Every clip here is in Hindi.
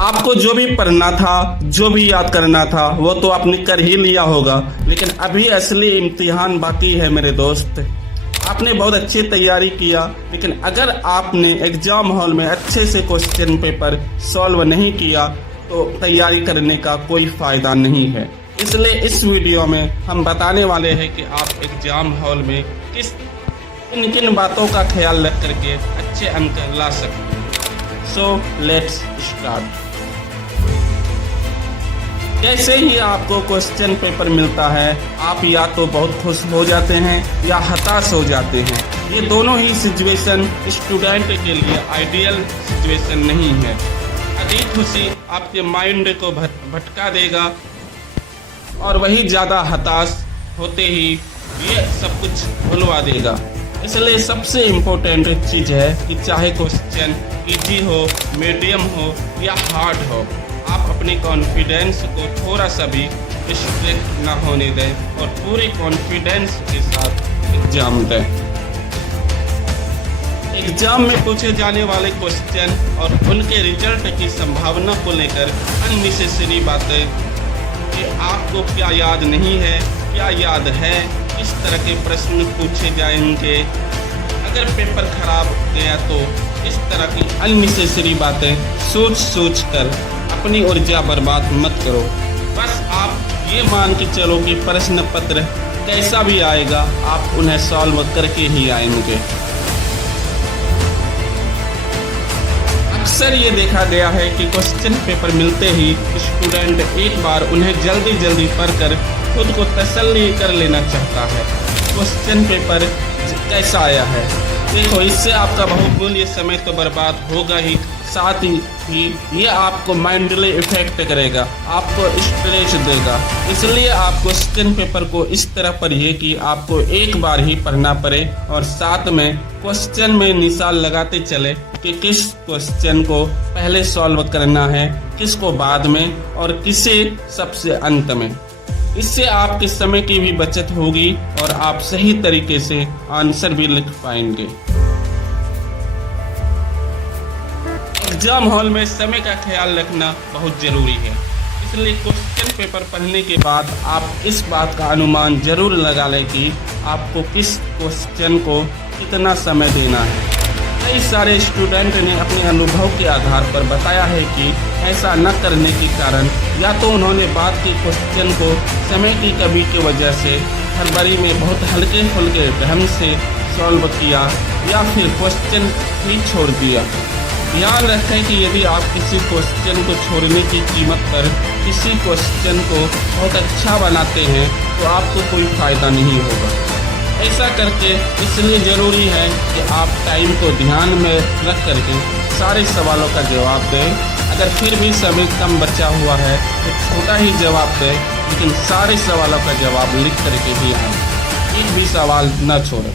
आपको जो भी पढ़ना था, जो भी याद करना था, वो तो आपने कर ही लिया होगा, लेकिन अभी असली इम्तिहान बाकी है मेरे दोस्त। आपने बहुत अच्छी तैयारी किया, लेकिन अगर आपने एग्जाम हॉल में अच्छे से क्वेश्चन पेपर सॉल्व नहीं किया तो तैयारी करने का कोई फ़ायदा नहीं है। इसलिए इस वीडियो में हम बताने वाले हैं कि आप एग्जाम हॉल में किन किन बातों का ख्याल रख करके अच्छे अंक ला सकते हैं। So let's start. जैसे ही आपको क्वेश्चन पेपर मिलता है, आप या तो बहुत खुश हो जाते हैं या हताश हो जाते हैं। ये दोनों ही सिचुएशन स्टूडेंट के लिए आइडियल सिचुएशन नहीं है। अधिक खुशी आपके माइंड को भटका देगा और वही ज़्यादा हताश होते ही ये सब कुछ भुलवा देगा। इसलिए सबसे इम्पोर्टेंट चीज़ है कि चाहे क्वेश्चन इजी हो, मीडियम हो या हार्ड हो, आप अपने कॉन्फिडेंस को थोड़ा सा भी स्ट्रेक ना होने दें और पूरे कॉन्फिडेंस के साथ एग्जाम दें। एग्जाम में पूछे जाने वाले क्वेश्चन और उनके रिजल्ट की संभावना को लेकर अननेसेसरी बातें कि आपको क्या याद नहीं है, क्या याद है, किस तरह के प्रश्न पूछे जाएंगे, अगर पेपर खराब गया तो इस तरह की अननेसेसरी बातें सोच कर अपनी ऊर्जा बर्बाद मत करो। बस आप ये मान के चलो कि प्रश्न पत्र कैसा भी आएगा, आप उन्हें सॉल्व करके ही आएंगे। अक्सर ये देखा गया है कि क्वेश्चन पेपर मिलते ही स्टूडेंट एक बार उन्हें जल्दी पढ़कर खुद को तसल्ली कर लेना चाहता है। क्वेश्चन पेपर कैसा आया है, देखो, इससे आपका बहुमूल्य समय तो बर्बाद होगा ही, साथ ही ये आपको माइंडली इफेक्ट करेगा, आपको स्ट्रेस देगा। इसलिए आप क्वेश्चन पेपर को इस तरह पढ़िए कि आपको एक बार ही पढ़ना पड़े और साथ में क्वेश्चन में निशान लगाते चले कि किस क्वेश्चन को पहले सॉल्व करना है, किसको बाद में और किसे सबसे अंत में। इससे आपके समय की भी बचत होगी और आप सही तरीके से आंसर भी लिख पाएंगे। एग्जाम हॉल में समय का ख्याल रखना बहुत जरूरी है। इसलिए क्वेश्चन पेपर पढ़ने के बाद आप इस बात का अनुमान जरूर लगा लें कि आपको किस क्वेश्चन को कितना समय देना है। कई सारे स्टूडेंट ने अपने अनुभव के आधार पर बताया है कि ऐसा न करने के कारण या तो उन्होंने बाद के क्वेश्चन को समय की कमी की वजह से हड़बड़ी में बहुत हल्के फुल्के ढंग से सॉल्व किया या फिर क्वेश्चन ही छोड़ दिया। ध्यान रखें कि यदि आप किसी क्वेश्चन को छोड़ने की कीमत पर किसी क्वेश्चन को बहुत अच्छा बनाते हैं तो आपको कोई फ़ायदा नहीं होगा। ऐसा करके इसलिए ज़रूरी है कि आप टाइम को ध्यान में रख करके सारे सवालों का जवाब दें। अगर फिर भी समय कम बचा हुआ है तो छोटा ही जवाब दें, लेकिन सारे सवालों का जवाब लिख करके ही आए, एक भी सवाल न छोड़ें।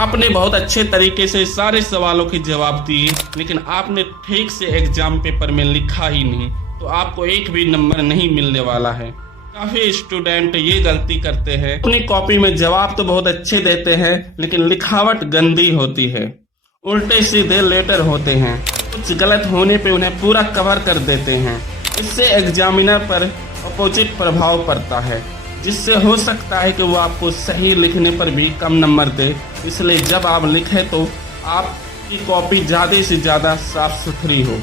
आपने बहुत अच्छे तरीके से सारे सवालों के जवाब दिए, लेकिन आपने ठीक से एग्जाम पेपर में लिखा ही नहीं, तो आपको एक भी नंबर नहीं मिलने वाला है। काफ़ी स्टूडेंट ये गलती करते हैं, अपनी कॉपी में जवाब तो बहुत अच्छे देते हैं, लेकिन लिखावट गंदी होती है, उल्टे सीधे लेटर होते हैं, कुछ गलत होने पे उन्हें पूरा कवर कर देते हैं। इससे एग्जामिनर पर अपोजिट प्रभाव पड़ता है, जिससे हो सकता है कि वो आपको सही लिखने पर भी कम नंबर दे। इसलिए जब आप लिखें तो आपकी कॉपी ज़्यादा से ज़्यादा साफ सुथरी हो,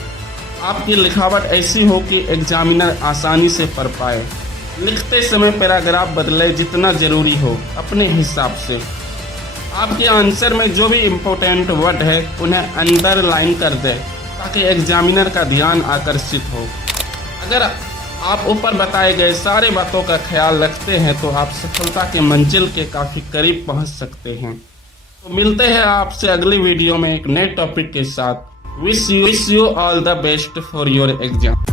आपकी लिखावट ऐसी हो कि एग्जामिनर आसानी से पढ़ पाए। लिखते समय पैराग्राफ बदले जितना ज़रूरी हो अपने हिसाब से। आपके आंसर में जो भी इम्पोर्टेंट वर्ड है उन्हें अंडरलाइन कर दें ताकि एग्जामिनर का ध्यान आकर्षित हो। अगर आप ऊपर बताए गए सारे बातों का ख्याल रखते हैं तो आप सफलता के मंजिल के काफ़ी करीब पहुंच सकते हैं। तो मिलते हैं आपसे अगली वीडियो में एक नए टॉपिक के साथ। Wish you all the best for your exam.